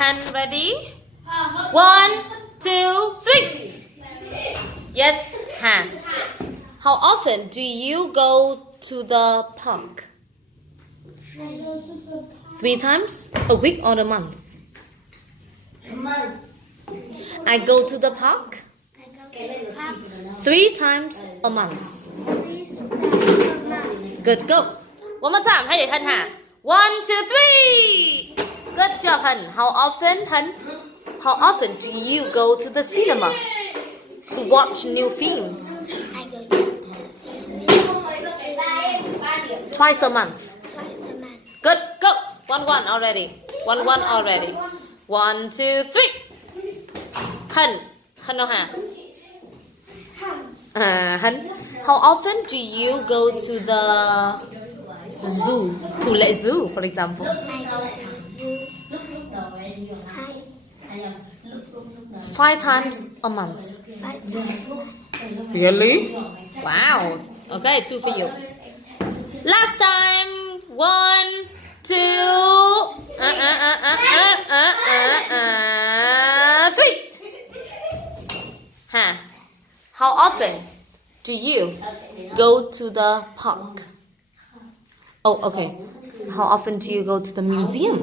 And ready? 1, 2, 3. Yes, hand. How often do you go to the park? 3 times a week or a month? I go to the park 3 times a month. Good, go. One more time. Hãy Hân hả? 1, 2, 3. Good job, Hân. How often do you go to the cinema to watch new films? I go to the cinema Twice a month. twice a month. Good, go. 1 already. 1 already. 1, 2, 3. Hân đâu hả? Hân. How often do you go to the zoo? Thủ Lệ Zoo, for example. I go to 5 times a month. 5 times. Really? Wow. Okay, 2 for you. Last time. 1, 2, 3. Huh. How often do you go to the park? Oh, okay. How often do you go to the museum?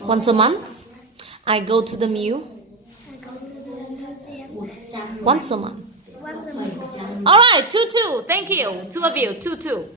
Once a month? I go to the I go to the museum once a month. once a month. All right, 2. Thank you. 2 of you. 2.